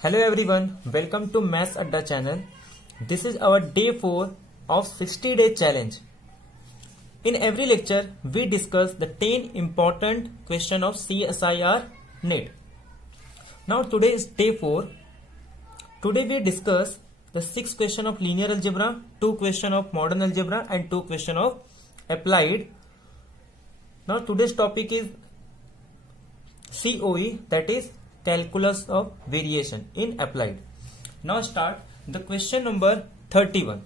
Hello everyone, welcome to Maths Adda channel. This is our day 4 of 60-day challenge. In every lecture, we discuss the 10 important questions of CSIR NET. Now today is day 4. Today we discuss the 6 questions of linear algebra, 2 questions of modern algebra and 2 questions of applied. Now today's topic is COE, that is calculus of variation in applied. Now start the question number 31.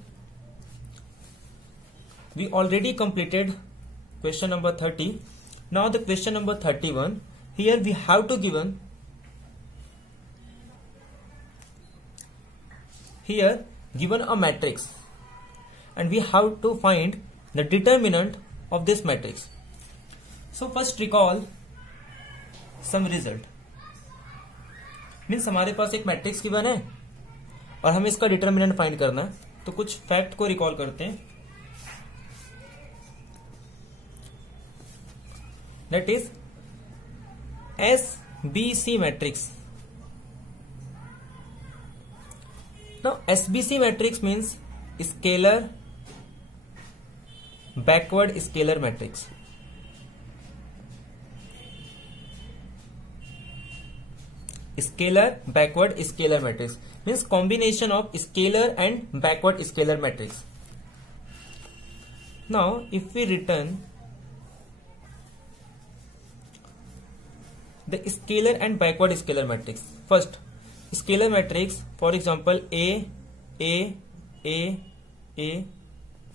We already completed question number 30. Now the question number 31. Here we have to given a matrix and we have to find the determinant of this matrix. So first recall some result. Means हमारे पास एक matrix given है और हमें इसका determinant find करना है, तो कुछ फैक्ट को रिकॉल करते हैं. That is SBC matrix. Now SBC matrix means scalar backward scalar matrix. Scalar backward scalar matrix means combination of scalar and backward scalar matrix. Now if we return the scalar and backward scalar matrix, first scalar matrix, for example A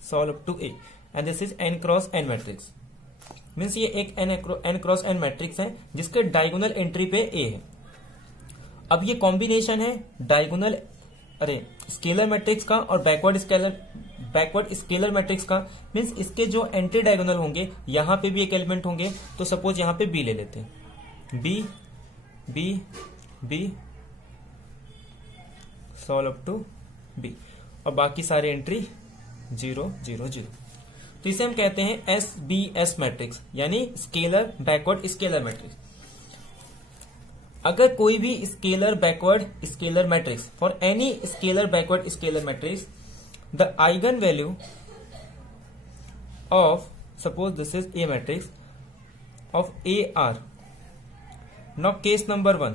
solve up to A, and this is n cross n matrix. means ये एक n cross n matrix है जिसके diagonal entry पे A है. अब ये combination है diagonal scalar matrix का और बैकवर्ड स्केलर मैट्रिक्स का. मींस इसके जो एंटी डायगोनल होंगे यहां पे भी एक एलिमेंट होंगे, तो सपोज यहां पे बी ले लेते हैं. B solve up to B और बाकी सारे एंट्री 0 0 0. तो इसे हम कहते हैं SBS मैट्रिक्स यानी स्केलर बैकवर्ड स्केलर मैट्रिक्स. अगर कोई भी scalar backward scalar matrix, for any scalar backward scalar matrix, the eigen value of suppose this is a matrix of A R. Now case number 1,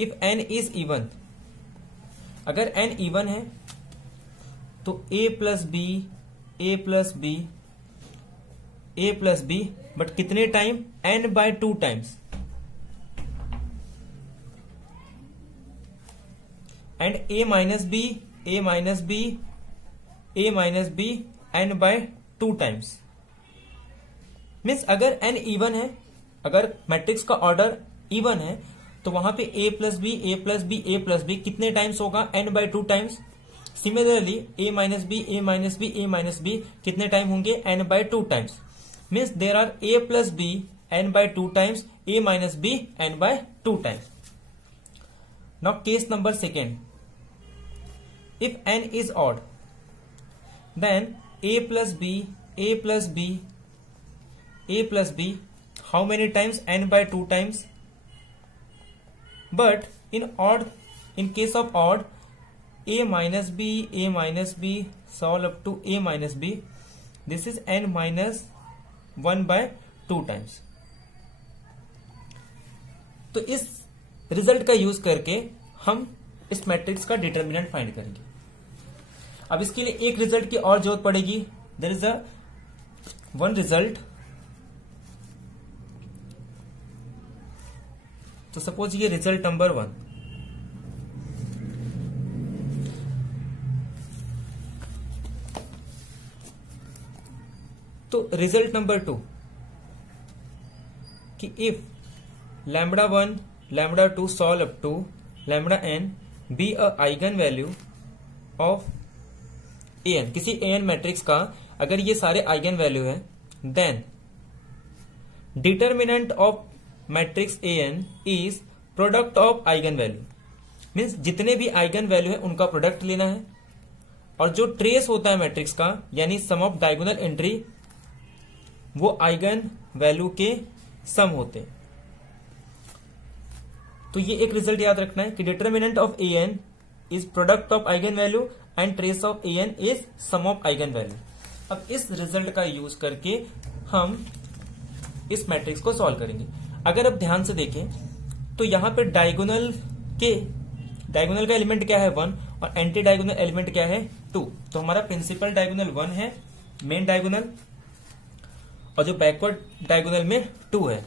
if n is even, अगर n even है तो a plus B but कितने time? n/2 times. And a minus B n/2 times. Means अगर n even है, अगर matrix का order even है तो वहां पे a प्लस बी कितने टाइम्स होगा? n/2 times. Similarly a minus B कितने टाइम होंगे? n/2 times. Means there are a plus B n/2 times, a minus B n/2 times. Now case number 2. If n is odd, then a plus b, how many times? n/2 times. But in case of odd, a minus b solve up to a minus b. This is n minus 1/2 times. तो इस result का use करके हम इस matrix का determinant find करेंगे. अब इसके लिए एक रिजल्ट की और जरूरत पड़ेगी. There is one result. तो सपोज ये रिजल्ट नंबर 1. तो रिजल्ट नंबर 2 कि if λ1 λ2 solve up to λn be a eigen value of an, किसी an मैट्रिक्स का अगर ये सारे आइगन वैल्यू है, then determinant of matrix an is product of eigen value. Means जितने भी आइगन वैल्यू है उनका प्रोडक्ट लेना है और जो ट्रेस होता है मैट्रिक्स का यानी सम ऑफ डायगोनल एंट्री, वो आइगन वैल्यू के सम होते हैं. तो ये एक रिजल्ट याद रखना है कि determinant of A n is product of eigen value and trace of A n is sum of eigen value. अब इस रिजल्ट का यूज करके हम इस मैट्रिक्स को सॉल्व करेंगे। अगर आप ध्यान से देखें तो यहां पे डायगोनल का एलिमेंट क्या है 1 और एंटी डायगोनल एलिमेंट क्या है 2। तो हमारा प्रिंसिपल डायगोनल 1 है, मेन डायगोनल, और जो बैकवर्ड डायगोनल में 2 है।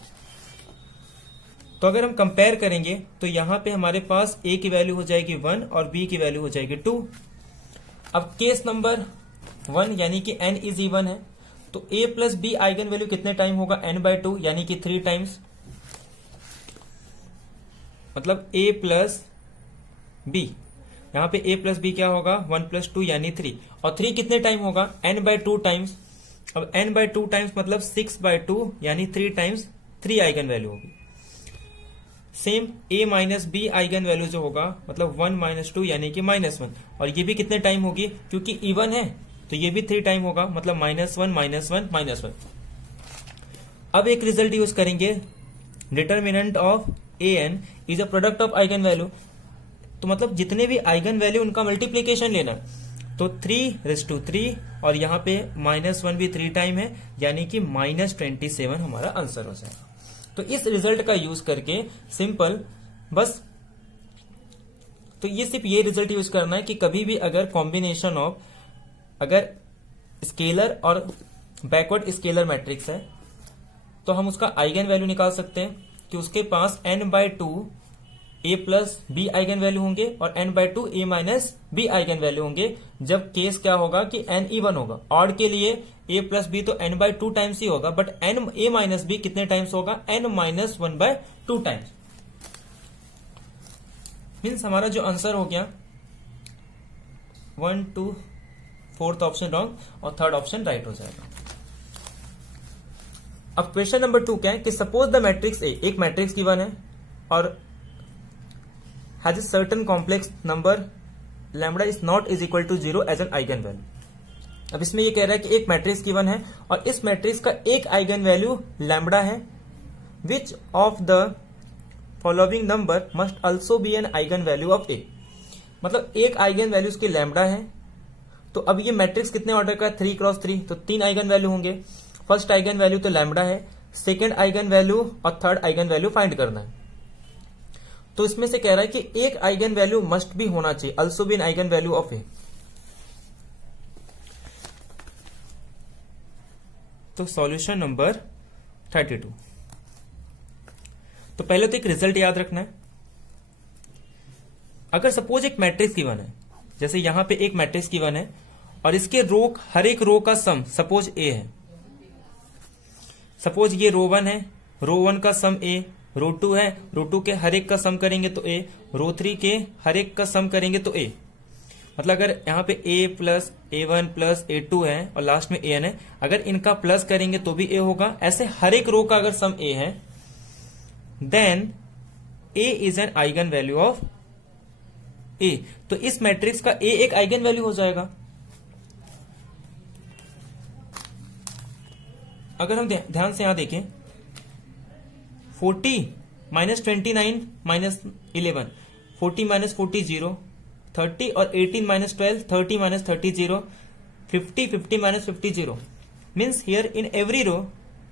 तो अगर हम कंपेयर करेंगे तो यहां पे हमारे पास a की वैल्यू हो जाएगी 1 और b की वैल्यू हो जाएगी 2। अब केस नंबर 1 यानी कि n इज इवन है, तो a plus b eigen value कितने टाइम होगा n/2 यानी कि 3 टाइम्स, मतलब a प्लस b, यहां पे a प्लस b क्या होगा 1 प्लस 2 यानी 3, और 3 कितने टाइम होगा n/2 टाइम्स। अब n/2 टाइम्स मतलब 6/2 यानी 3 टाइम्स 3 आइगन वैल्यू होगी। Same a minus B eigen value जो होगा मतलब 1 माइनस 2 यानी कि -1, और ये भी कितने टाइम होगी क्योंकि इवन है तो ये भी 3 टाइम होगा मतलब -1 -1 -1। अब एक रिजल्ट यूज करेंगे, determinant of A n is a product of eigen value, तो मतलब जितने भी आइगन वैल्यू उनका मल्टीप्लीकेशन लेना, तो 3/3 और यहाँ पे -1 भी 3 टाइम है यानी कि -27 हमारा आंसर हो जाएगा। तो इस रिजल्ट का यूज करके सिंपल बस, तो ये सिर्फ ये रिजल्ट यूज करना है कि कभी भी अगर कॉम्बिनेशन ऑफ अगर स्केलर और बैकवर्ड स्केलर मैट्रिक्स है तो हम उसका आइगन वैल्यू निकाल सकते हैं कि उसके पास n/2 a plus B eigen value होंगे और n/2 a minus B eigen value होंगे, जब केस क्या होगा कि n इवन होगा। ऑड के लिए a प्लस बी तो n/2 टाइम्स ही होगा, but n a minus B कितने टाइम्स होगा n माइनस 1/2 टाइम्स। मीन्स हमारा जो आंसर हो गया 1 2 4th ऑप्शन रॉन्ग और 3rd ऑप्शन राइट हो जाएगा। अब क्वेश्चन नंबर 2 क्या है कि सपोज द मैट्रिक्स ए, एक मैट्रिक्स गिवन है और has a certain complex number lambda is not is equal to 0 as an eigen value. अब इसमें ये कह रहा है कि एक मैट्रिक्स गिवन है और इस मैट्रिक्स का एक आइगन वैल्यू लैम्बडा है, which of the following number must also be an eigen value of A. मतलब एक आइगन वैल्यू उसकी लैम्बडा है, तो अब ये मैट्रिक्स कितने ऑर्डर का 3x3, तो 3 आइगन वैल्यू होंगे। फर्स्ट आइगन वैल्यू तो लैम्बडा है, सेकेंड आइगन वैल्यू और 3rd आइगन वैल्यू फाइंड करना है। तो इसमें से कह रहा है कि एक आइगन वैल्यू मस्ट भी होना चाहिए, also be an eigen value of A. तो सॉल्यूशन नंबर 32। तो पहले तो एक रिजल्ट याद रखना है। अगर सपोज एक मैट्रिक्स गिवन है, जैसे यहां पे एक मैट्रिक्स गिवन है और इसके रो, हर एक रो का सम सपोज ए है, सपोज ये रो 1 है, रो 1 का सम ए, रो 2 है, रो 2 के हर एक का सम करेंगे तो ए, रो 3 के हर एक का सम करेंगे तो ए। मतलब अगर यहाँ पे a plus a1 plus a2 है और लास्ट में an है, अगर इनका प्लस करेंगे तो भी a होगा। ऐसे हर एक रो का अगर सम a है then a is an eigen value of a। तो इस मैट्रिक्स का a एक आइगन वैल्यू हो जाएगा। अगर हम ध्यान से यहां देखें 40 माइनस 29 माइनस 11, 40 माइनस 40 0, 30 और 18 minus 12, 30 minus 30 0, 50 50 minus 50 0। Means here in every row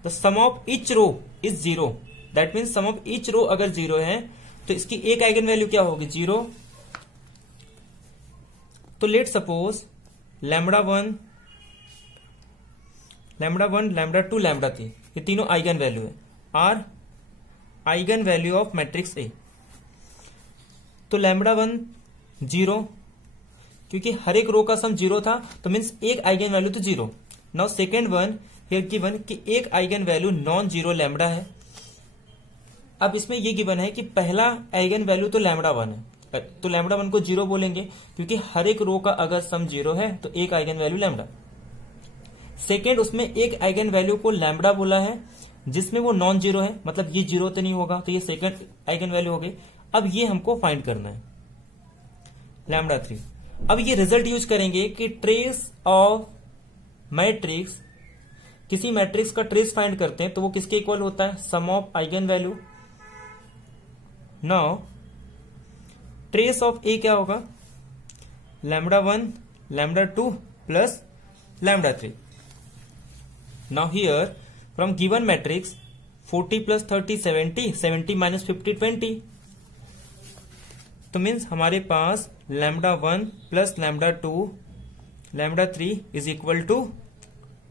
the sum of each row is 0। That means sum of each row अगर 0 है तो इसकी एक आइगन वैल्यू क्या होगी 0। तो let suppose lambda 1 lambda 2 lambda 3 ये तीनों आइगन वैल्यू है, are eigen value of matrix A. तो लैम्बडा 1 0, क्योंकि हर एक रो का सम 0 था तो मीन्स एक आइगन वैल्यू तो 0। Now second one here given कि एक eigen value non zero lambda है। अब इसमें ये गिवन है कि पहला आइगन वैल्यू तो लैम्बडा 1 है, तो लैम्बडा 1 को 0 बोलेंगे क्योंकि हर एक रो का अगर सम 0 है तो एक आइगन वैल्यू लैम्बडा। सेकेंड उसमें एक आइगन वैल्यू को लैम्बडा बोला है जिसमें वो नॉन जीरो है, मतलब ये 0 तो नहीं होगा, तो ये सेकेंड आइगन वैल्यू हो गई। अब ये हमको फाइंड करना है लैम्बडा 3। अब ये रिजल्ट यूज करेंगे कि ट्रेस ऑफ मैट्रिक्स, किसी मैट्रिक्स का ट्रेस फाइंड करते हैं तो वो किसके इक्वल होता है, sum of eigen value now trace of A क्या होगा, λ1 λ2 plus λ3. Now here from given matrix 40 plus 30 70, 70 minus 50 20. तो मीन्स हमारे पास λ1 plus λ2 λ3 is equal to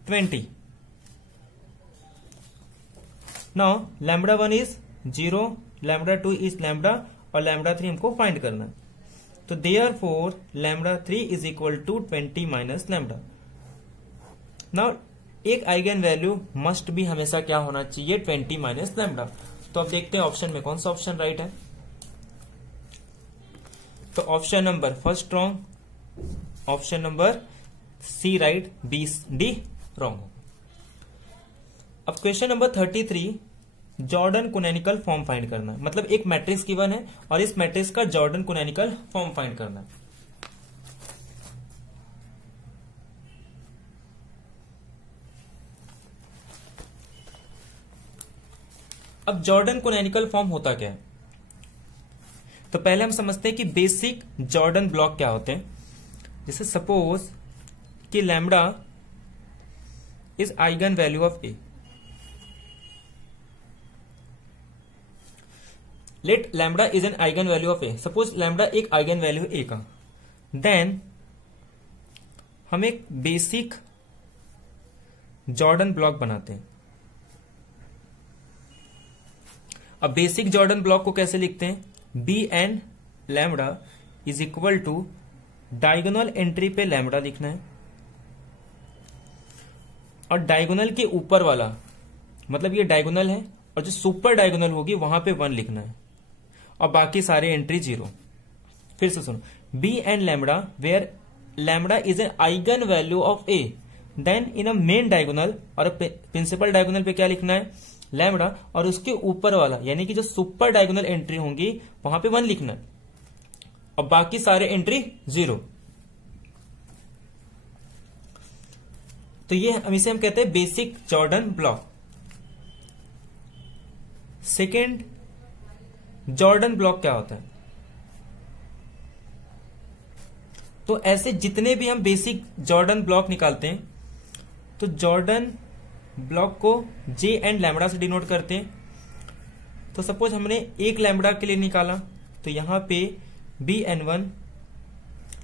20. Now λ1 is 0, λ2 is λ और λ3 हमको फाइंड करना है. तो therefore λ3 is equal to 20 minus λ. Now एक आइगन वैल्यू मस्ट भी हमेशा क्या होना चाहिए, 20 माइनस λ. तो अब देखते हैं ऑप्शन में कौन सा ऑप्शन राइट है. तो option number first wrong, option number C right, B D wrong. अब question number 33, Jordan canonical form find करना है. मतलब एक मैट्रिक्स गिवन है और इस मैट्रिक्स का जॉर्डन कोनैनिकल फॉर्म फाइंड करना है. अब जॉर्डन कोनैनिकल फॉर्म होता क्या है, तो पहले हम समझते हैं कि बेसिक जॉर्डन ब्लॉक क्या होते हैं. जैसे सपोज कि lambda is eigen value of A. Let lambda is an eigen value of A. Suppose lambda एक आइगन वैल्यू ए का, देन हम एक बेसिक जॉर्डन ब्लॉक बनाते हैं. अब बेसिक जॉर्डन ब्लॉक को कैसे लिखते हैं, B n lambda is equal to diagonal entry पे लैम्बडा लिखना है और डायगोनल के ऊपर वाला, मतलब ये डायगोनल है और जो सुपर डायगोनल होगी वहां पे 1 लिखना है और बाकी सारे एंट्री 0. फिर से सुनो, B n lambda where lambda is an eigen value of A, then in a main diagonal और प्रिंसिपल डायगोनल पे क्या लिखना है, लैम्बडा, और उसके ऊपर वाला यानी कि जो सुपर डायगोनल एंट्री होंगी वहां पे 1 लिखना है और बाकी सारे एंट्री 0. तो ये इसे हम कहते हैं basic Jordan block. Second Jordan block क्या होता है, तो ऐसे जितने भी हम बेसिक जॉर्डन ब्लॉक निकालते हैं तो जॉर्डन ब्लॉक को जे एंड लैम्बडा से डिनोट करते हैं. तो सपोज हमने एक लैम्बडा के लिए निकाला तो यहां पे B N 1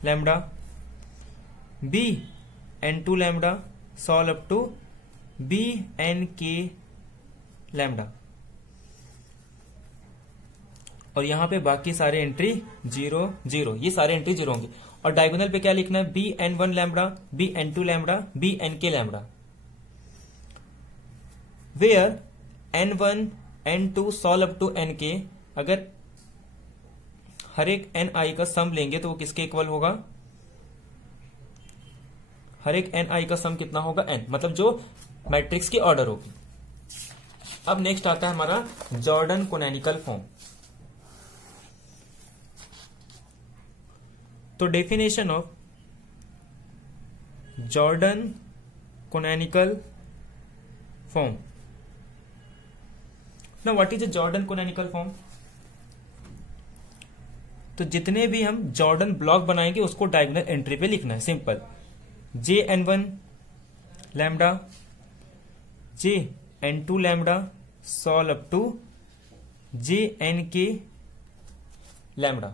lambda, B N 2 lambda, solve up to B N के लैम्बडा और यहां पे बाकी सारे एंट्री 0 0, ये सारे एंट्री 0 होंगे. और डायगोनल पे क्या लिखना है, B N 1 lambda, B N 2 lambda, B N के lambda, where n1 n2 solve up to n K. अगर हर एक n i का सम लेंगे तो वो किसके इक्वल होगा, हर एक n i का सम कितना होगा, n, मतलब जो मैट्रिक्स की ऑर्डर होगी. अब नेक्स्ट आता है हमारा जॉर्डन कोनैनिकल फॉर्म. तो definition of Jordan canonical form. Now what is a Jordan canonical form? तो जितने भी हम जॉर्डन ब्लॉक बनाएंगे उसको डायगोनल एंट्री पे लिखना है. Simple, J n 1 lambda, J n 2 lambda, solve up to J n के लैम्बडा.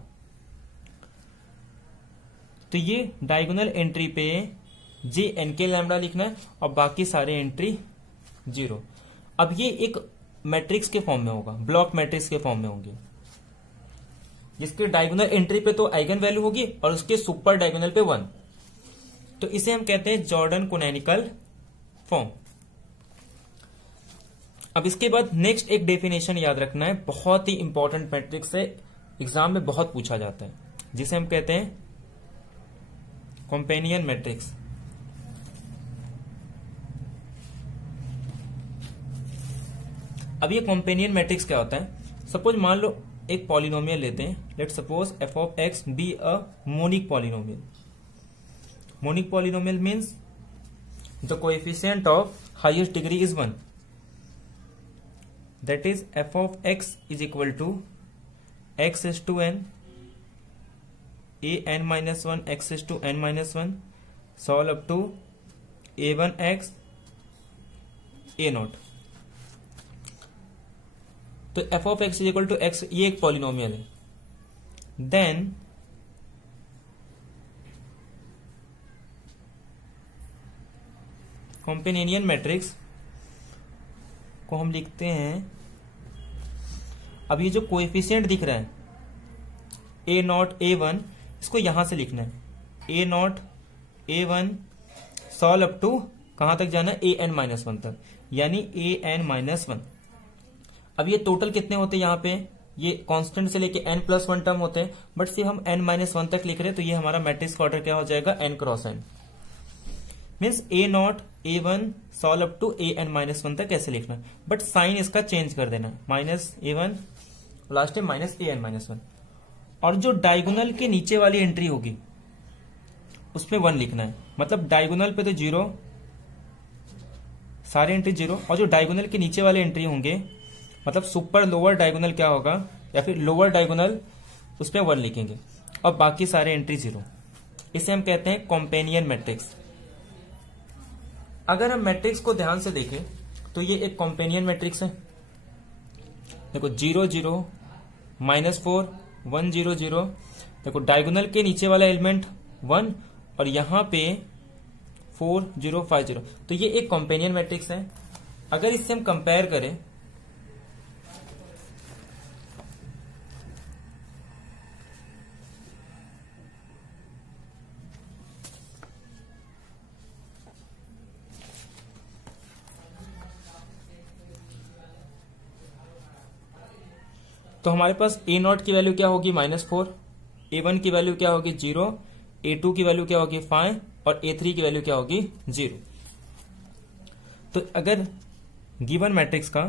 तो ये डायगोनल एंट्री पे जे एन के लैम्बडा लिखना है और बाकी सारे एंट्री 0. अब ये एक मैट्रिक्स के फॉर्म में होगा, ब्लॉक मैट्रिक्स के फॉर्म में होंगे जिसके डायगोनल एंट्री पे तो आइगन वैल्यू होगी और उसके सुपर डायगोनल पे 1. तो इसे हम कहते हैं जॉर्डन कोनैनिकल फॉर्म. अब इसके बाद नेक्स्ट एक डेफिनेशन याद रखना है, बहुत ही इंपॉर्टेंट मैट्रिक्स है, एग्जाम में बहुत पूछा जाता है, जिसे हम कहते हैं कंपेनियन मैट्रिक्स. अब ये कंपेनियन मैट्रिक्स क्या होता है, सपोज मान लो एक पॉलिनोमियल लेते हैं, let suppose F of X be a monic polynomial. Monic polynomial means the coefficient of highest degree is 1, that is F of X is equal to X is to N A N minus one X is to N minus one solve up to A one X A naught. तो F of X is equal to X, ये एक polynomial है। Then कॉम्बिनेनियन matrix को हम लिखते हैं, अब ये जो कोएफिशिएंट दिख रहा है ए नॉट ए वन, इसको यहां से लिखना है A naught A one solve up to कहां तक जाना है, ए एन माइनस वन तक, यानी ए एन माइनस वन। अब ये टोटल कितने होते हैं यहाँ पे, ये कांस्टेंट से लेके एन प्लस वन टर्म होते हैं, बट सिर्फ हम एन माइनस वन तक लिख रहे हैं, तो ये हमारा मैट्रिक्स का ऑर्डर क्या हो जाएगा, n cross n. Means A naught A one solve up to A N minus one तक कैसे लिखना, बट साइन इसका चेंज कर देना, माइनस ए वन लास्ट में minus A N minus one. और जो डायगोनल के नीचे वाली एंट्री होगी उसमें वन लिखना है, मतलब डायगोनल पे तो जीरो, सारे एंट्री जीरो, और जो डायगोनल के नीचे वाले एंट्री होंगे मतलब सुपर लोअर डायगोनल क्या होगा या फिर लोअर डायगोनल, उस पर वन लिखेंगे और बाकी सारे एंट्री जीरो। इसे हम कहते हैं कॉम्पेनियन मैट्रिक्स। अगर हम मैट्रिक्स को ध्यान से देखें तो ये एक कॉम्पेनियन मैट्रिक्स है। देखो 0 0 -4 1 0 0, देखो डायगोनल के नीचे वाला एलिमेंट 1 और यहां पे 4 0 5 0, तो ये एक कॉम्पेनियन मैट्रिक्स है। अगर इससे हम कंपेयर करें तो हमारे पास ए नॉट की वैल्यू क्या होगी, -4, ए वन की वैल्यू क्या होगी 0, ए टू की वैल्यू क्या होगी 5 और ए थ्री की वैल्यू क्या होगी 0। तो अगर गिवन मैट्रिक्स का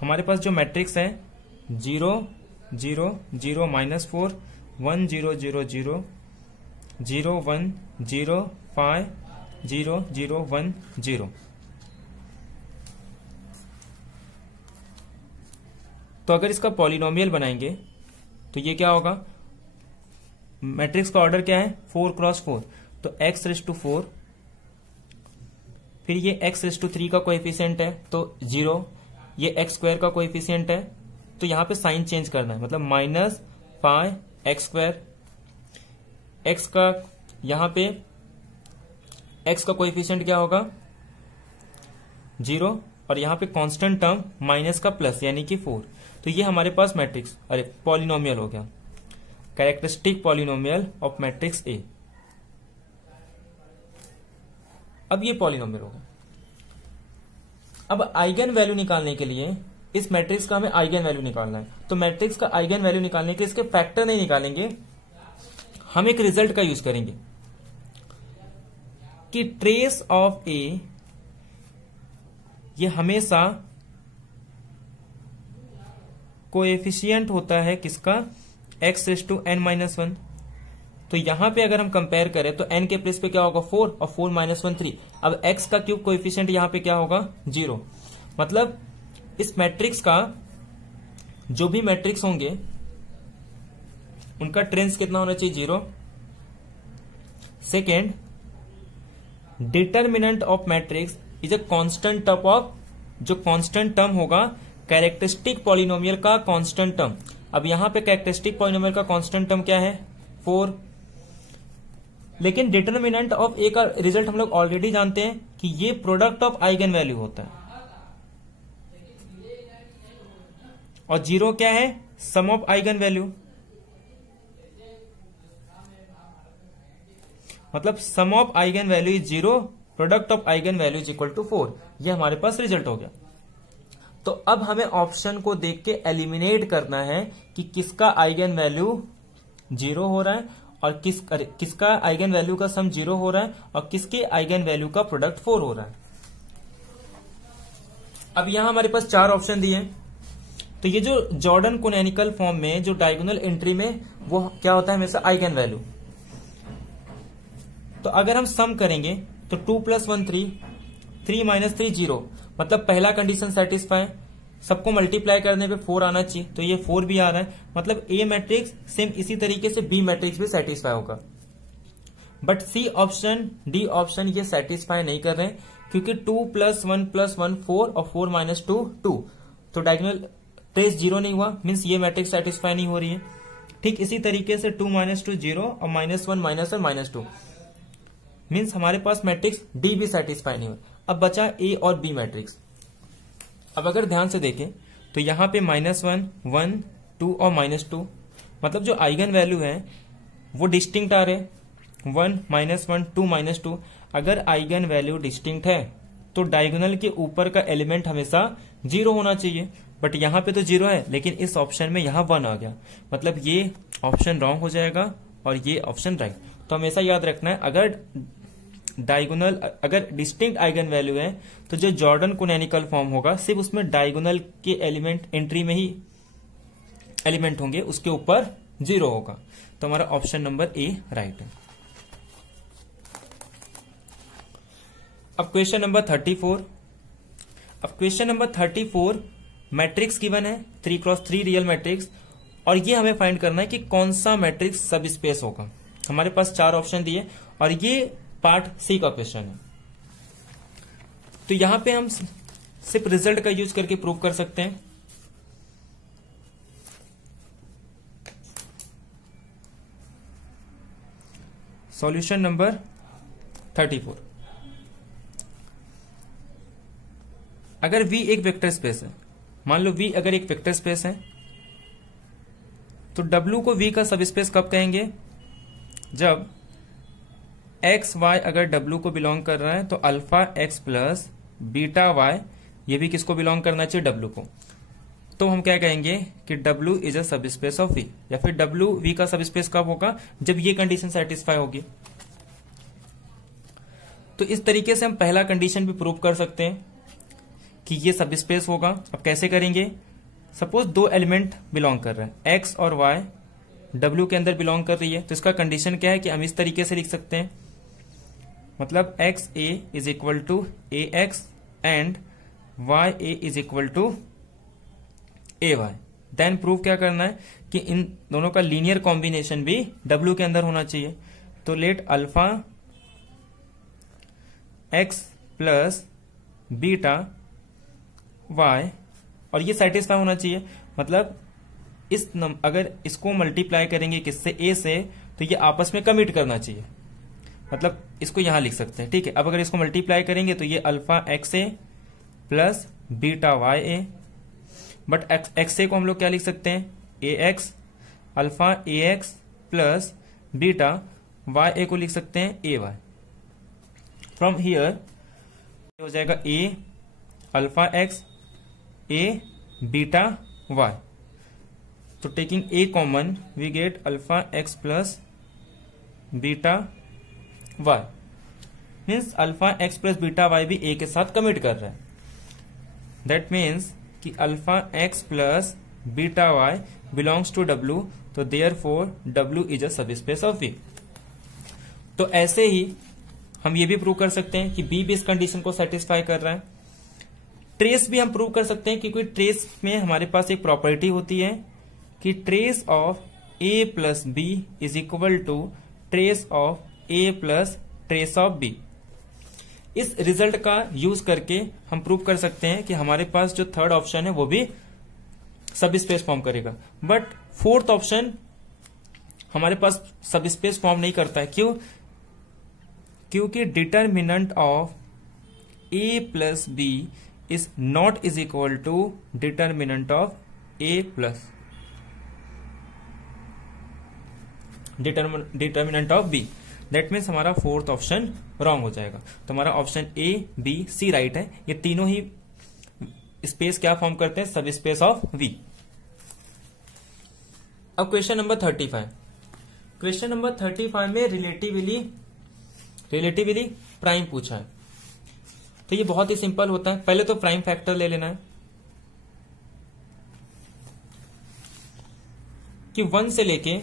हमारे पास जो मैट्रिक्स है 0 0 0 -4 1 0 0 0 0 1 0 5 0 0 1 0, तो अगर इसका पॉलिनोमियल बनाएंगे तो ये क्या होगा, मैट्रिक्स का ऑर्डर क्या है 4 क्रॉस 4, तो x रेज़ टू 4, फिर ये x रेज़ टू 3 का कोएफिशिएंट है तो 0, ये x स्क्वायर का कोएफिशिएंट है, तो यहां पे साइन चेंज करना है, मतलब -5x², x का यहां पे x का कोएफिशिएंट क्या होगा 0 और यहां पे कांस्टेंट टर्म माइनस का प्लस यानी कि 4। तो ये हमारे पास मैट्रिक्स पॉलिनोमियल हो गया, कैरेक्टरिस्टिक पॉलिनोमियल ऑफ मैट्रिक्स ए। अब ये पॉलिनोमियल होगा। अब आइगन वैल्यू निकालने के लिए इस मैट्रिक्स का हमें आइगन वैल्यू निकालना है, तो मैट्रिक्स का आइगन वैल्यू निकालने के इसके फैक्टर नहीं निकालेंगे, हम एक रिजल्ट का यूज करेंगे कि ट्रेस ऑफ ए ये हमेशा कोएफिशिएंट होता है किसका, x raise to n minus 1। तो यहां पे अगर हम कंपेयर करें तो n के प्लेस पे क्या होगा 4 और 4 - 1 3। अब x का क्यूब कोएफिशिएंट यहां पे क्या होगा 0, मतलब इस मैट्रिक्स का जो भी मैट्रिक्स होंगे उनका ट्रेंस कितना होना चाहिए 0। Second, determinant of matrix is a constant term of, जो कांस्टेंट टर्म होगा कैरेक्टरिस्टिक पॉलिनोमियल का कांस्टेंट टर्म। अब यहां पे कैरेक्टरिस्टिक पॉलिनोमियल का कांस्टेंट टर्म क्या है 4, लेकिन डिटर्मिनेंट ऑफ ए का रिजल्ट हम लोग ऑलरेडी जानते हैं कि ये प्रोडक्ट ऑफ आइगन वैल्यू होता है, और 0 क्या है सम ऑफ आइगन वैल्यू, मतलब sum of eigen value is 0, product of eigen value is equal to 4। ये हमारे पास रिजल्ट हो गया। तो अब हमें ऑप्शन को देख के एलिमिनेट करना है कि किसका आइगन वैल्यू 0 हो रहा है और किसका आइगन वैल्यू का सम 0 हो रहा है और किसके आइगन वैल्यू का प्रोडक्ट 4 हो रहा है। अब यहां हमारे पास 4 ऑप्शन दिए, तो ये जो जॉर्डन कोनैनिकल फॉर्म में जो डायगोनल एंट्री में वो क्या होता है हमेशा आइगन वैल्यू। तो अगर हम सम करेंगे तो 2 + 1 3, 3 - 3 0, मतलब पहला कंडीशन सेटिस्फाई, सबको मल्टीप्लाई करने पे 4 आना चाहिए, तो ये 4 भी आ रहा है, मतलब ए मैट्रिक्स सेम इसी तरीके से बी मैट्रिक्स भी सेटिस्फाई होगा। But C option, D option ये सेटिस्फाई नहीं कर रहे हैं, क्योंकि 2 + 1 + 1 4 और 4 - 2 2, तो डायगोनल ट्रेस 0 नहीं हुआ, मीन्स ये मैट्रिक्स सेटिस्फाई नहीं हो रही है। ठीक इसी तरीके से 2 - 2 0 और -1 -1 -2, मीन्स हमारे पास मैट्रिक्स डी भी सेटिस्फाई नहीं हुआ। अब बचा ए और बी मैट्रिक्स। अब अगर ध्यान से देखें तो यहां पे -1 1 2 और -2, मतलब जो आइगन वैल्यू है वो डिस्टिंक्ट आ रहे, 1 -1 2 -2। अगर आइगन वैल्यू डिस्टिंक्ट है तो डायगोनल के ऊपर का एलिमेंट हमेशा 0 होना चाहिए, बट यहां पे तो 0 है, लेकिन इस ऑप्शन में यहां 1 आ गया, मतलब ये ऑप्शन रॉन्ग हो जाएगा और ये ऑप्शन राइट। तो हमेशा याद रखना है, अगर डायगोनल, अगर डिस्टिंक्ट आइगन वैल्यू है तो जो जॉर्डन कोनैनिकल फॉर्म होगा सिर्फ उसमें डायगोनल के एलिमेंट एंट्री में ही एलिमेंट होंगे, उसके ऊपर 0 होगा। तो हमारा ऑप्शन नंबर ए राइट है। अब क्वेश्चन नंबर 34। अब क्वेश्चन नंबर 34 मैट्रिक्स गिवन है 3x3 रियल मैट्रिक्स, और ये हमें फाइंड करना है कि कौन सा मैट्रिक्स सब स्पेस होगा। हमारे पास 4 ऑप्शन दिए और ये पार्ट सी का क्वेश्चन है। तो यहां पे हम सिर्फ रिजल्ट का यूज करके प्रूव कर सकते हैं। Solution number 34। अगर V एक वेक्टर स्पेस है, मान लो V अगर एक वेक्टर स्पेस है, तो W को V का सब स्पेस कब कहेंगे? जब x y अगर W को बिलोंग कर रहा है तो alpha x plus beta y, ये भी किसको बिलोंग करना चाहिए? W को। तो हम क्या कहेंगे कि W is a subspace of V, या फिर W V का सब स्पेस कब होगा? जब ये कंडीशन सेटिस्फाई होगी। तो इस तरीके से हम पहला कंडीशन भी प्रूव कर सकते हैं कि ये सब स्पेस होगा। अब कैसे करेंगे? सपोज 2 एलिमेंट बिलोंग कर रहे हैं, x और y W के अंदर बिलोंग कर रही है, तो इसका कंडीशन क्या है कि हम इस तरीके से लिख सकते हैं, मतलब XA is equal to AX and YA is equal to AY। Then prove क्या करना है कि इन दोनों का लीनियर कॉम्बिनेशन भी W के अंदर होना चाहिए। तो let alpha X plus beta Y, और ये सेटिस्फाई होना चाहिए, मतलब अगर इसको मल्टीप्लाई करेंगे किससे? A से, तो ये आपस में कमिट करना चाहिए, मतलब इसको यहां लिख सकते हैं। ठीक है, अब अगर इसको मल्टीप्लाई करेंगे तो ये alpha XA plus beta YA, but XA को हम लोग क्या लिख सकते हैं? AX, alpha AX plus beta YA को लिख सकते हैं AY। फ्रॉम हियर हो जाएगा A alpha X A beta Y, तो taking A common we get alpha X plus beta Y, means alpha X plus beta Y भी A के साथ कमिट कर रहा है। दैट मीन्स कि alpha X plus beta Y belongs to W, तो therefore W is a subspace of V। तो ऐसे ही हम ये भी प्रूव कर सकते हैं कि B भी इस कंडीशन को सेटिस्फाई कर रहा है। ट्रेस भी हम प्रूव कर सकते हैं, क्योंकि ट्रेस में हमारे पास एक प्रॉपर्टी होती है कि trace of A plus B is equal to trace of A plus trace of B। इस रिजल्ट का यूज करके हम प्रूव कर सकते हैं कि हमारे पास जो थर्ड ऑप्शन है वो भी सब स्पेस फॉर्म करेगा, बट फोर्थ ऑप्शन हमारे पास सब स्पेस फॉर्म नहीं करता है। क्यों? क्योंकि determinant of A plus B is not is equal to determinant of A plus determinant of B। That means हमारा फोर्थ ऑप्शन रॉन्ग हो जाएगा। तो हमारा option A B C right है। ये तीनों ही स्पेस क्या फॉर्म करते हैं? सब स्पेस ऑफ V। अब क्वेश्चन नंबर 35। क्वेश्चन नंबर 35 में रिलेटिवली प्राइम पूछा है। तो ये बहुत ही सिंपल होता है। पहले तो प्राइम फैक्टर ले लेना है कि 1 से लेके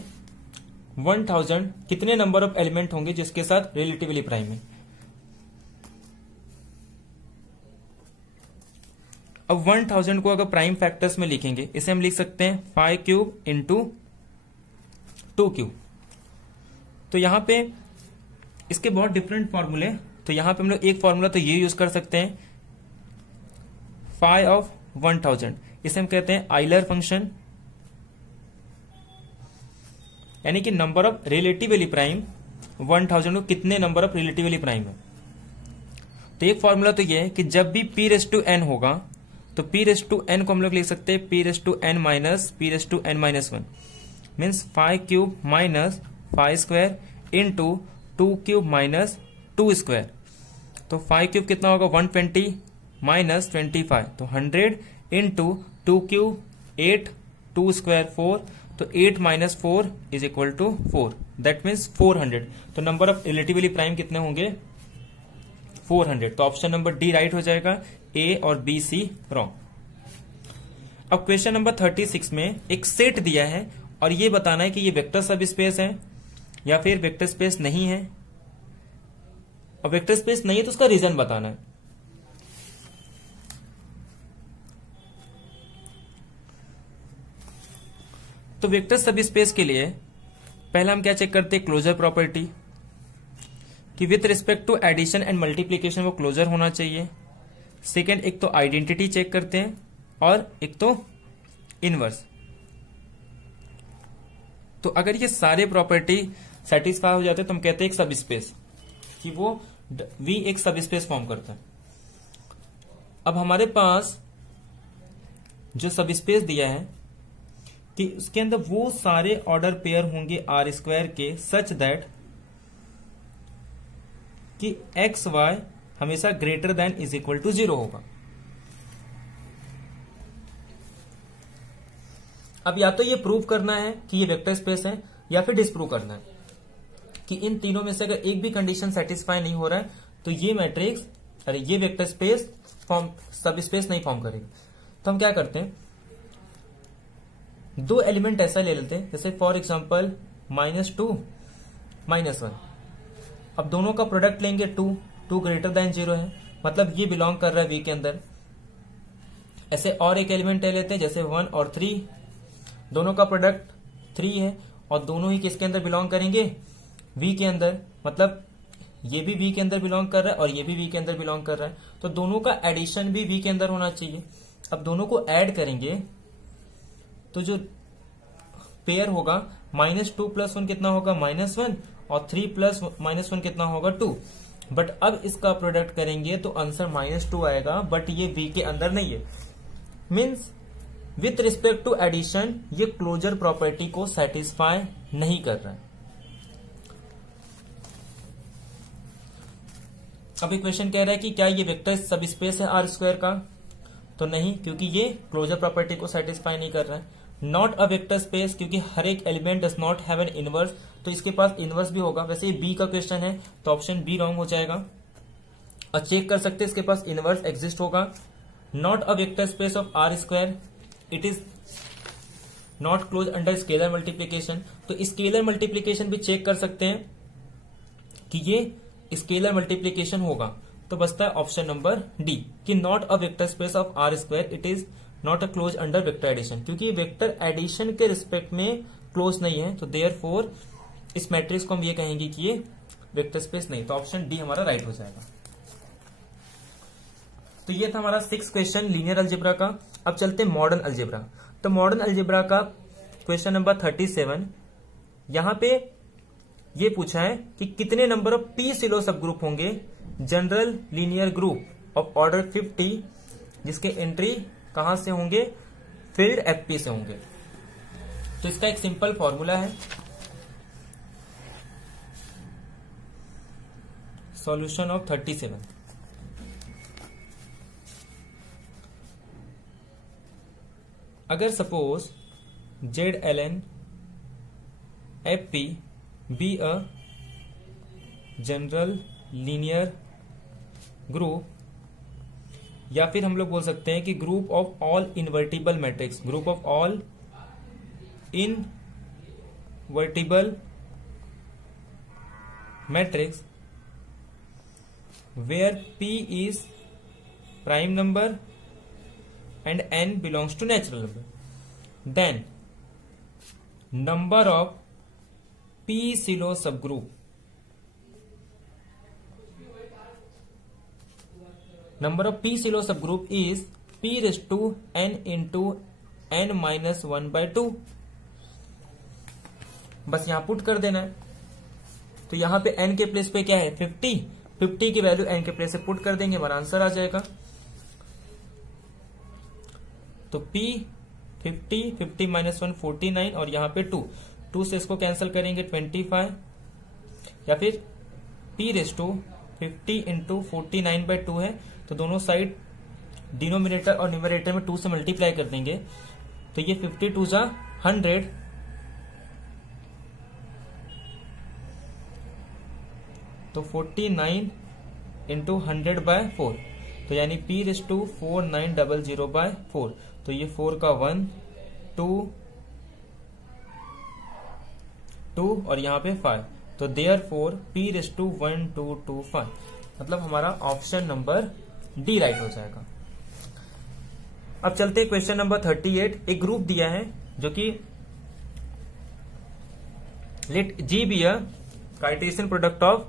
1000 कितने नंबर ऑफ एलिमेंट होंगे जिसके साथ रिलेटिवली प्राइम है। अब 1000 को अगर प्राइम फैक्टर्स में लिखेंगे, इसे हम लिख सकते हैं 5 क्यूब इंटू 2 क्यूब। तो यहां पे इसके बहुत डिफरेंट फॉर्मूले, तो यहां पे हम लोग एक फॉर्मूला तो ये यूज कर सकते हैं 5 ऑफ 1000, इसे हम कहते हैं आइलर फंक्शन, यानी कि नंबर ऑफ रिलेटिवली प्राइम 1000 को कितने नंबर ऑफ रिलेटिवली प्राइम है। तो एक फॉर्मूला तो ये है कि जब भी p रेस टू n होगा तो p रेस टू n को हम लोग लिख सकते हैं p raise to n minus p raise to n minus 1 means 5 cube minus 5 square into 2 cube minus 2 square. तो 5 क्यूब कितना होगा 120 माइनस 25, तो 100 इंटू 2 क्यूब 8, 2 स्क्वायर 4, तो 8 minus 4 is equal to 4, that means 400। तो नंबर ऑफ रिलेटिवली प्राइम कितने होंगे 400। तो option number D right हो जाएगा, ए और बी सी रॉन्ग। अब क्वेश्चन नंबर 36 में एक सेट दिया है और ये बताना है कि ये वेक्टर सब स्पेस है या फिर वेक्टर स्पेस नहीं है, और वेक्टर स्पेस नहीं है तो उसका रीजन बताना है। तो वेक्टर सब स्पेस के लिए पहले हम क्या चेक करते हैं, क्लोजर प्रॉपर्टी, कि with respect to addition and multiplication वो क्लोजर होना चाहिए। सेकेंड, एक तो आइडेंटिटी चेक करते हैं और एक तो इनवर्स। तो अगर ये सारे प्रॉपर्टी सेटिस्फाई हो जाते हैं तो हम कहते हैं एक सब स्पेस, कि वो V एक सब स्पेस फॉर्म करता है। अब हमारे पास जो सब स्पेस दिया है कि उसके अंदर वो सारे ऑर्डर पेयर होंगे आर स्क्वायर के सच दैट कि एक्स वाई हमेशा greater than is equal to 0 होगा। अब या तो ये प्रूव करना है कि ये वेक्टर स्पेस है या फिर डिस्प्रूव करना है कि इन तीनों में से अगर एक भी कंडीशन सेटिस्फाई नहीं हो रहा है तो ये मैट्रिक्स ये वेक्टर स्पेस फॉर्म सब स्पेस नहीं फॉर्म करेगा। तो हम क्या करते हैं, दो एलिमेंट ऐसा ले लेते हैं, जैसे फॉर एग्जांपल -2 -1। अब दोनों का प्रोडक्ट लेंगे 2 ग्रेटर देन 0 है, मतलब ये बिलोंग कर रहा है V के अंदर। ऐसे और एक एलिमेंट ले लेते हैं जैसे 1 और 3, दोनों का प्रोडक्ट 3 है और दोनों ही किसके अंदर बिलोंग करेंगे V के अंदर, मतलब ये भी V के अंदर बिलोंग कर रहा है और ये भी V के अंदर बिलोंग कर रहा है, तो दोनों का एडिशन भी V के अंदर होना चाहिए। अब दोनों को ऐड करेंगे तो जो पेयर होगा -2 + 1 कितना होगा -1 और 3 + -1 कितना होगा 2। बट अब इसका प्रोडक्ट करेंगे तो आंसर -2 आएगा, बट ये V के अंदर नहीं है। Means with respect to addition ये क्लोजर प्रॉपर्टी को सेटिस्फाई नहीं कर रहा है। अब इक्वेशन कह रहा है कि क्या ये वेक्टर सब स्पेस है आर स्क्वायर का, तो नहीं, क्योंकि ये क्लोजर प्रॉपर्टी को सेटिस्फाई नहीं कर रहा है। नॉट अ वेक्टर स्पेस, क्योंकि हर एक element does not have an inverse, तो इसके पास इनवर्स भी होगा। वैसे ये बी का क्वेश्चन है तो ऑप्शन बी रॉन्ग हो जाएगा। और चेक कर सकते हैं इसके पास इनवर्स एग्जिस्ट होगा। Not a vector space of R square, it is not close under scalar multiplication, तो स्केलर मल्टीप्लीकेशन भी चेक कर सकते हैं कि ये स्केलर मल्टीप्लीकेशन होगा। तो बचता है ऑप्शन नंबर डी कि not a vector space of R square, it is not a close under vector addition, क्योंकि वेक्टर एडिशन के रिस्पेक्ट में क्लोज नहीं है, तो देयरफॉर इस मैट्रिक्स को हम ये कहेंगे कि ये वेक्टर स्पेस नहीं। तो ऑप्शन डी हमारा राइट हो जाएगा। तो ये था हमारा 6 क्वेश्चन लीनियर अलजेब्रा का। अब चलते मॉडर्न अलजेब्रा। तो मॉडर्न अलजेब्रा का क्वेश्चन नंबर 37, यहां पे ये पूछा है कि कितने नंबर ऑफ पी सिलो सब ग्रुप होंगे general linear group of order 50 जिसके एंट्री कहां से होंगे, फील्ड एफपी से होंगे। तो इसका एक सिंपल फॉर्मूला है, सॉल्यूशन ऑफ 37। अगर suppose ZLN FP be a general linear group, या फिर हम लोग बोल सकते हैं कि group of all invertible matrix, group of all invertible matrix where P is prime number and n belongs to natural number, then number of p silo subgroup, number of p silo subgroup is p raised to n into n minus 1 by 2. बस यहां put कर देना है, तो यहां पे n के place पे क्या है 50, 50 की वैल्यू n के प्लेस से पुट कर देंगे, हमारा आंसर आ जाएगा. तो p 50, 50 माइनस 1 49 और यहां पे 2, 2 से इसको कैंसिल करेंगे 25, या फिर p raise to 50 into 49 by 2 है, तो दोनों साइड डिनोमिनेटर और न्यूमरेटर में 2 से मल्टीप्लाई कर देंगे, तो ये 52 जा 100, तो 49 इंटू 100 बाय 4, तो यानी p रेस टू 4900 बाय 4, तो ये 4 का 1 2 और यहां पे 5, तो देयरफॉर p रेस टू 1225, मतलब हमारा ऑप्शन नंबर डी राइट हो जाएगा. अब चलते हैं क्वेश्चन नंबर 38. एक ग्रुप दिया है जो कि let G be a cartesian product of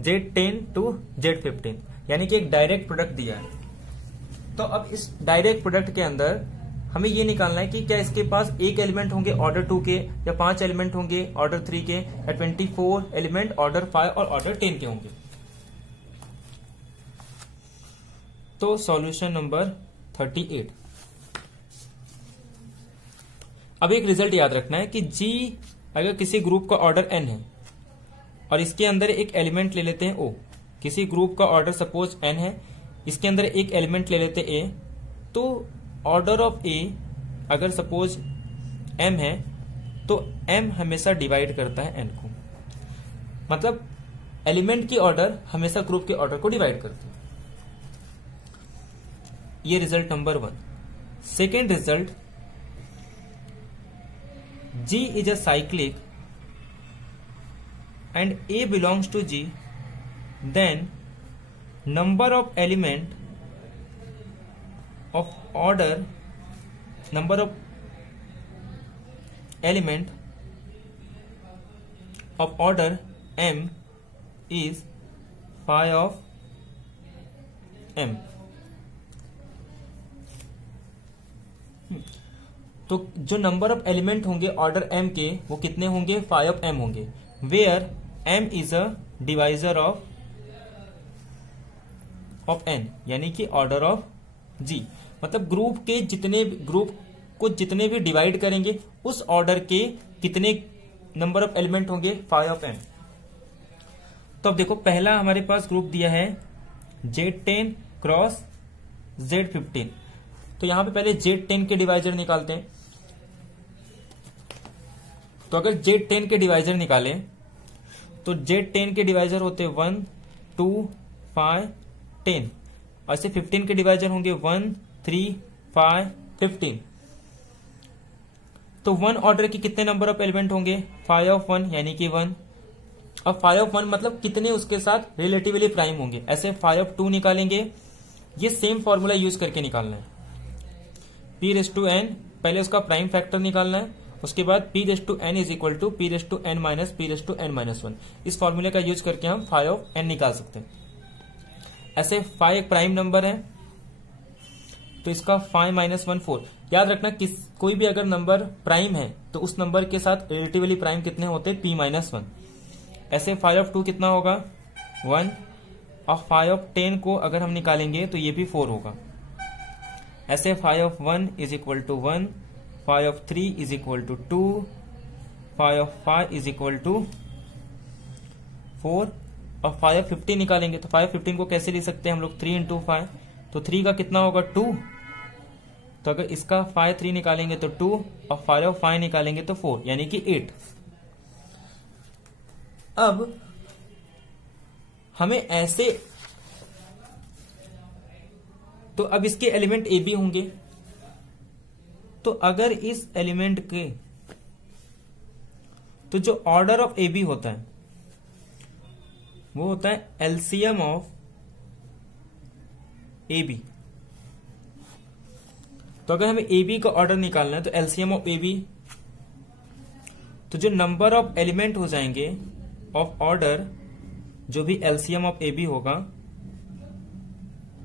Z10 to Z15, यानी कि एक डायरेक्ट प्रोडक्ट दिया है. तो अब इस डायरेक्ट प्रोडक्ट के अंदर हमें ये निकालना है कि क्या इसके पास एक एलिमेंट होंगे ऑर्डर 2 के, या 5 एलिमेंट होंगे ऑर्डर 3 के, या 24 एलिमेंट ऑर्डर 5 और ऑर्डर 10 के होंगे. तो सॉल्यूशन नंबर 38. अब एक रिजल्ट याद रखना है कि G अगर किसी ग्रुप का ऑर्डर n है और इसके अंदर एक एलिमेंट ले लेते हैं O, किसी ग्रुप का ऑर्डर सपोज n है, इसके अंदर एक एलिमेंट ले लेते A, तो ऑर्डर ऑफ A अगर सपोज m है तो m हमेशा डिवाइड करता है n को, मतलब एलिमेंट की ऑर्डर हमेशा ग्रुप के ऑर्डर को डिवाइड करती है. ये result number 1. Second result, G is a cyclic and A belongs to G, then number of element of order, number of element of order m is phi of m. तो जो number of element होंगे order m के वो कितने होंगे, phi of m होंगे, where m is a divisor of n, यानी कि ऑर्डर ऑफ g, मतलब ग्रुप को जितने भी डिवाइड करेंगे उस ऑर्डर के कितने नंबर ऑफ एलिमेंट होंगे, फाई ऑफ m. तो अब देखो पहला हमारे पास ग्रुप दिया है Z10 क्रॉस Z15, तो यहां पे पहले Z10 के डिवाइजर निकालते हैं. तो अगर Z10 के डिवाइजर निकालें तो Z10 के डिवाइजर होते 1 2 5 10, और ऐसे 15 के डिवाइजर होंगे 1 3 5 15. तो 1 ऑर्डर के कितने नंबर ऑफ एलिमेंट होंगे, फाई ऑफ 1 यानी कि 1. अब फाई ऑफ 1 मतलब कितने उसके साथ रिलेटिवली प्राइम होंगे, ऐसे फाई ऑफ 2 निकालेंगे. ये सेम फॉर्मूला यूज करके निकालना है. p रेस टू n, पहले उसका प्राइम फैक्टर निकालना है, उसके बाद p raise to n is equal to p raise to n minus p raise to n minus 1. इस फॉर्मूले का यूज करके हम फाई ऑफ n निकाल सकते हैं. ऐसे फाई एक प्राइम नंबर है तो इसका फाई माइनस 1 4. याद रखना कोई भी अगर नंबर प्राइम है तो उस नंबर के साथ रिलेटिवली प्राइम कितने होते हैं, p माइनस 1. ऐसे फाई ऑफ 2 कितना होगा 1, और फाई ऑफ 10 को अगर हम निकालेंगे तो ये भी 4 होगा. ऐसे phi of 1 is equal to 1, phi of 3 is equal to 2, phi of 5 is equal to 4, और फाई ऑफ 15 निकालेंगे तो फाई ऑफ 15 को कैसे लिख सकते हैं हम लोग, 3 इंटू 5, तो 3 का कितना होगा 2, तो अगर इसका फाई 3 निकालेंगे तो 2, और फाई ऑफ 5 निकालेंगे तो 4 यानी कि 8. अब हमें ऐसे, तो अब इसके एलिमेंट ए बी होंगे, तो अगर इस एलिमेंट के, तो जो ऑर्डर ऑफ ए बी होता है वो होता है एलसीएम ऑफ ए बी. तो अगर हमें ए बी का ऑर्डर निकालना है तो एलसीएम ऑफ ए बी, तो जो नंबर ऑफ एलिमेंट हो जाएंगे ऑफ ऑर्डर, जो भी एलसीएम ऑफ ए बी होगा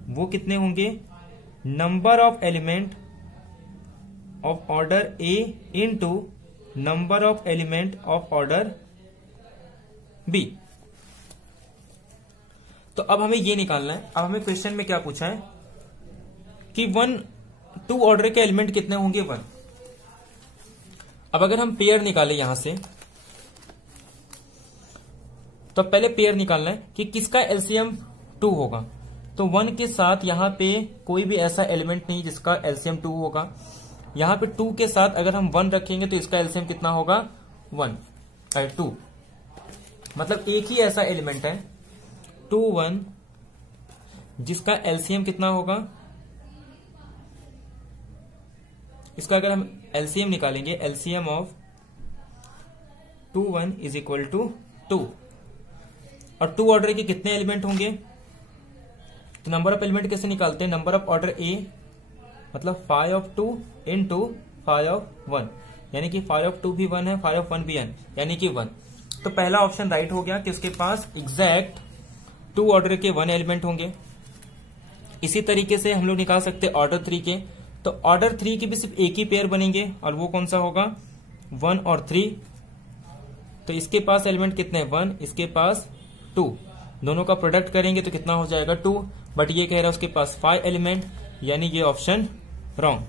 वो कितने होंगे, number of element of order A into number of element of order B. तो अब हमें ये निकालना है। अब हमें क्वेश्चन में क्या पूछा है कि 1-2 ऑर्डर के एलिमेंट कितने होंगे, 1। अब अगर हम पेयर निकालें यहां से, तो पहले पेयर निकालना है कि किसका एलसीएम 2 होगा। तो 1 के साथ यहां पे कोई भी ऐसा एलिमेंट नहीं जिसका एलसीएम 2 होगा। यहां पे 2 के साथ अगर हम 1 रखेंगे तो इसका एलसीएम कितना होगा, 2। मतलब एक ही ऐसा एलिमेंट है 2 1 जिसका एलसीएम कितना होगा। इसका अगर हम एलसीएम निकालेंगे, LCM of 2 1 is equal to 2। और 2 ऑर्डर के कितने एलिमेंट होंगे, तो नंबर ऑफ एलिमेंट कैसे निकालते हैं, नंबर ऑफ ऑर्डर ए मतलब 5 ऑफ 2 इंटू 5 ऑफ 1, यानी कि 5 ऑफ 2 भी 1 है, 5 ऑफ 1 भी n, यानी कि 1। तो पहला ऑप्शन राइट हो गया कि उसके पास एग्जैक्ट 2 ऑर्डर के 1 एलिमेंट होंगे। इसी तरीके से हम लोग निकाल सकते हैं ऑर्डर 3 के। तो ऑर्डर 3 के भी सिर्फ एक ही पेयर बनेंगे और वो कौन सा होगा, 1 और 3। तो इसके पास एलिमेंट कितने, 1, इसके पास 2, दोनों का प्रोडक्ट करेंगे तो कितना हो जाएगा, 2। बट ये कह रहा है उसके पास 5 एलिमेंट, यानी ये ऑप्शन रॉन्ग।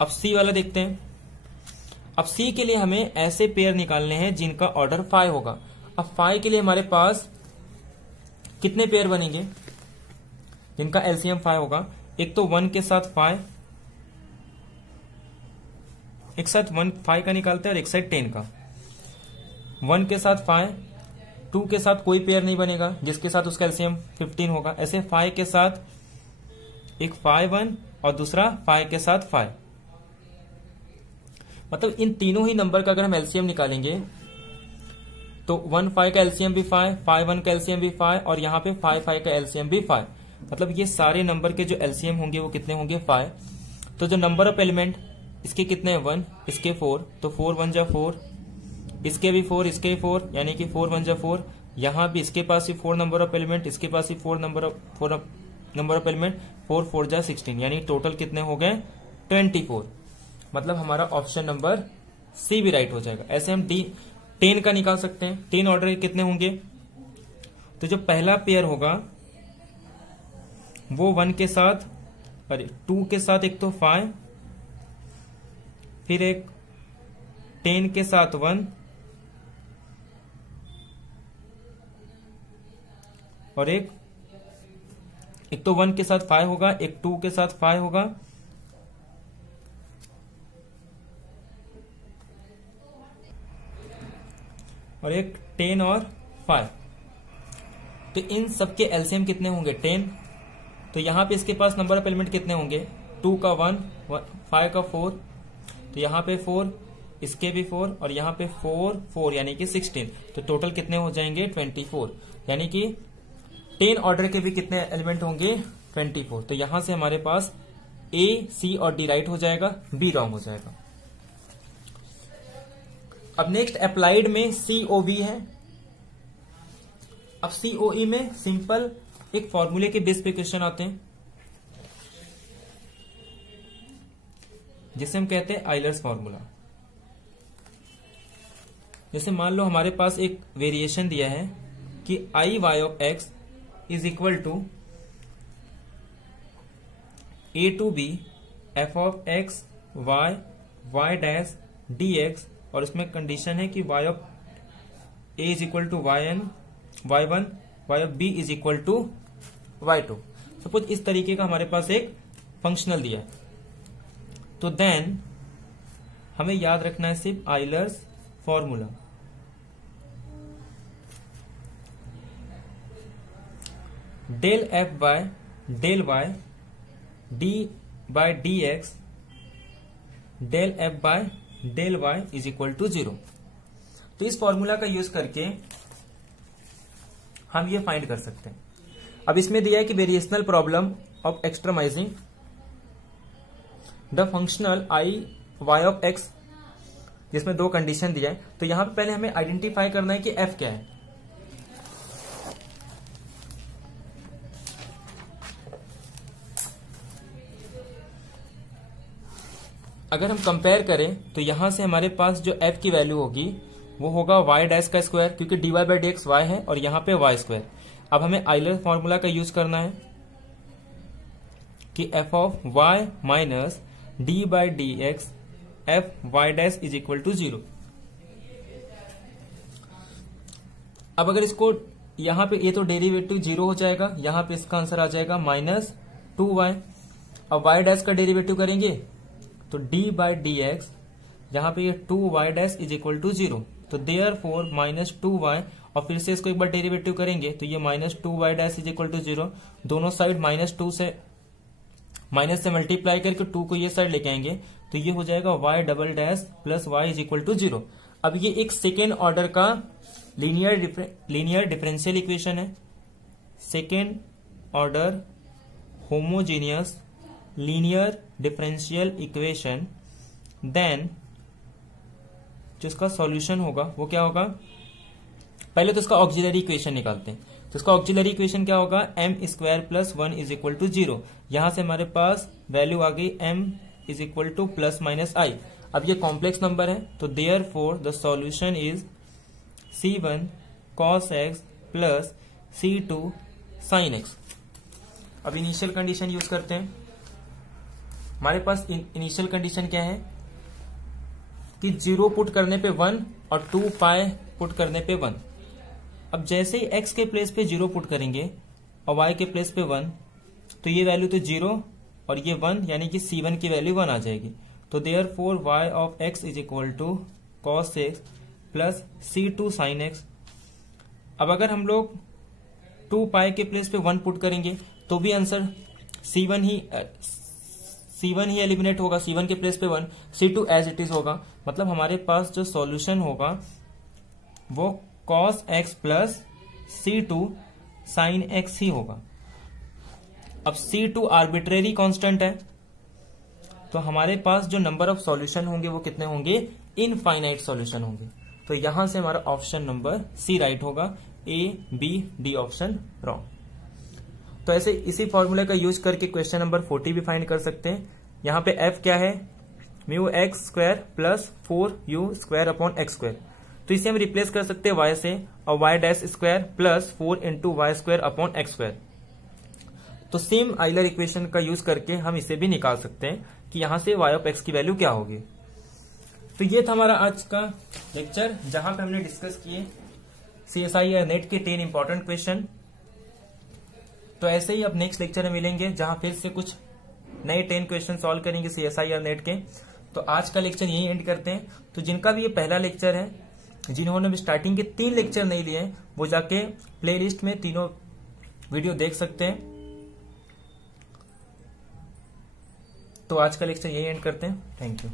अब सी वाला देखते हैं। अब सी के लिए हमें ऐसे पेयर निकालने हैं जिनका ऑर्डर 5 होगा। अब 5 के लिए हमारे पास कितने पेयर बनेंगे जिनका एलसीएम 5 होगा। एक तो 1 के साथ 5, एक साथ 1 5 का निकालते हैं और एक साथ 10 का। 1 के साथ 5, 2 के साथ कोई पेयर नहीं बनेगा जिसके साथ उसका एलसीएम 15 होगा। ऐसे 5 के साथ एक 5 1 और दूसरा 5 के साथ 5। मतलब इन तीनों ही नंबर का अगर हम एलसीएम निकालेंगे तो 1 5 का एलसीएम भी 5, 5 1 का एलसीएम भी 5 और यहां पे 5 5 का एलसीएम भी 5। मतलब ये सारे नंबर के जो एलसीएम होंगे वो कितने होंगे, 5। तो जो नंबर ऑफ एलिमेंट इसके कितने हैं, 1, इसके 4, तो 4 1 जा 4, इसके भी 4, इसके 4, यानी कि 4 1 जा 4। यहां भी इसके पास ही 4 नंबर ऑफ एलिमेंट, इसके पास ही 4 नंबर ऑफ एलिमेंट, 4 4 जा 16, यानी टोटल कितने हो गए, 24। मतलब हमारा ऑप्शन नंबर सी भी राइट हो जाएगा। ऐसे हम 10 का निकाल सकते हैं। 10 ऑर्डर के कितने होंगे, तो जो पहला पेयर होगा वो 1 के साथ, अरे 2 के साथ एक तो 5, फिर एक 10 के साथ 1 और एक तो 1 के साथ 5 होगा, एक 2 के साथ 5 होगा और एक 10 और 5। तो इन सबके एलसीएम कितने होंगे, 10। तो यहां पे इसके पास नंबर ऑफ एलिमेंट कितने होंगे, 2 का 1, 5 का 4, तो यहां पे 4, इसके भी 4 और यहां पे 4 4, यानी कि 16। तो टोटल कितने हो जाएंगे, 24। यानी कि 10 ऑर्डर के भी कितने एलिमेंट होंगे, 24। तो यहां से हमारे पास ए सी और डी राइट हो जाएगा, बी रॉन्ग हो जाएगा। अब नेक्स्ट अप्लाइड में सीओवी है। अब सीओई में सिंपल एक फॉर्मूले के बेस पे क्वेश्चन आते हैं जिसे हम कहते हैं आइलर्स फॉर्मूला। जैसे मान लो हमारे पास एक वेरिएशन दिया है कि I Y of X is equal to A to B F of X Y Y dash D X, और उसमें कंडीशन है कि y of a is equal to y1, y of b is equal to y2। Suppose इस तरीके का हमारे पास एक functional दिया है, तो देन हमें याद रखना है सिर्फ Euler's formula. Del f by del y d by d x del f by del y is equal to 0। तो इस फॉर्मूला का यूज करके हम ये फाइंड कर सकते हैं। अब इसमें दिया है कि variational problem of extremizing the functional I Y of X, जिसमें दो कंडीशन दिया है। तो यहां पे पहले हमें आइडेंटिफाई करना है कि एफ क्या है। अगर हम कंपेयर करें तो यहां से हमारे पास जो एफ की वैल्यू होगी वो होगा वाई डैश का स्क्वायर, क्योंकि d y by d x y है और यहां पे वाई स्क्वायर। अब हमें आइलर फॉर्मूला का यूज करना है कि f of y minus d by d x f y dash is equal to 0। अब अगर इसको यहां पे ये तो डेरिवेटिव 0 हो जाएगा, यहां पे इसका आंसर आ जाएगा -2y। अब y डैश का डेरिवेटिव करेंगे तो d बाई डी एक्स, जहां पे ये 2y dash is equal to 0, तो देयर फोर -2y, और फिर से इसको एक बार डेरिवेटिव करेंगे तो ये -2y dash is equal to 0। दोनों साइड -2 से माइनस से मल्टीप्लाई करके 2 को ये साइड लेके आएंगे तो ये हो जाएगा y double dash plus y is equal to 0। अब ये एक सेकेंड ऑर्डर का लीनियर डिफरेंशियल इक्वेशन है, second order homogeneous linear differential equation. Then जो इसका सॉल्यूशन होगा वो क्या होगा, पहले तो इसका ऑक्सिलरी इक्वेशन निकालते हैं। तो इसका ऑक्सिलरी इक्वेशन क्या होगा, M square plus 1 is equal to 0। यहां से हमारे पास वैल्यू आ गई m is equal to plus minus I. अब ये कॉम्प्लेक्स नंबर है तो therefore the solution is c1 cos x plus c2 sin x। अब इनिशियल कंडीशन यूज करते हैं। हमारे पास इनिशियल कंडीशन क्या है कि 0 पुट करने पे 1 और 2 पाई पुट करने पे 1। अब जैसे ही x के प्लेस पे 0 पुट करेंगे और y के प्लेस पे 1, तो ये वैल्यू तो 0 और ये 1, यानी कि c1 की वैल्यू 1 आ जाएगी। तो therefore y of x is equal to cos x plus c2 sin x। अब अगर हम लोग 2 पाई के प्लेस पे 1 पुट करेंगे तो भी आंसर c1 ही एलिमिनेट होगा, c1 के प्लेस पे 1, c2 एज इट इज होगा। मतलब हमारे पास जो सॉल्यूशन होगा वो cos x plus c2 sin x ही होगा। अब c2 आर्बिट्रेरी कांस्टेंट है तो हमारे पास जो नंबर ऑफ सॉल्यूशन होंगे वो कितने होंगे, इनफाइनाइट सॉल्यूशन होंगे। तो यहां से हमारा ऑप्शन नंबर सी राइट होगा, A B D option wrong. तो ऐसे इसी फॉर्मूले का यूज करके क्वेश्चन नंबर 40 भी फाइंड कर सकते हैं। यहां पे f क्या है, mu x square plus 4u square upon x square. तो इसे हम रिप्लेस कर सकते हैं y से, और y dash square plus 4 into y square upon x square. तो सेम आइलर इक्वेशन का यूज करके हम इसे भी निकाल सकते हैं कि यहां से y ऑफ x की वैल्यू क्या होगी। तो ये था हमारा आज का लेक्चर, जहां पे हमने डिस्कस किए CSI या नेट के 10 इंपॉर्टेंट क्वेश्चन। तो ऐसे ही अब नेक्स्ट लेक्चर में मिलेंगे जहां फिर से कुछ नए 10 क्वेश्चन सॉल्व करेंगे CSI या नेट के। तो आज का लेक्चर यही एंड करते हैं। तो जिनका भी ये पहला लेक्चर है, जिन्होंने भी स्टार्टिंग के 3 लेक्चर नहीं लिए हैं, वो जाके प्लेलिस्ट में तीनों वीडियो देख सकते हैं। तो आज का लेक्चर यही एंड करते हैं। Thank you.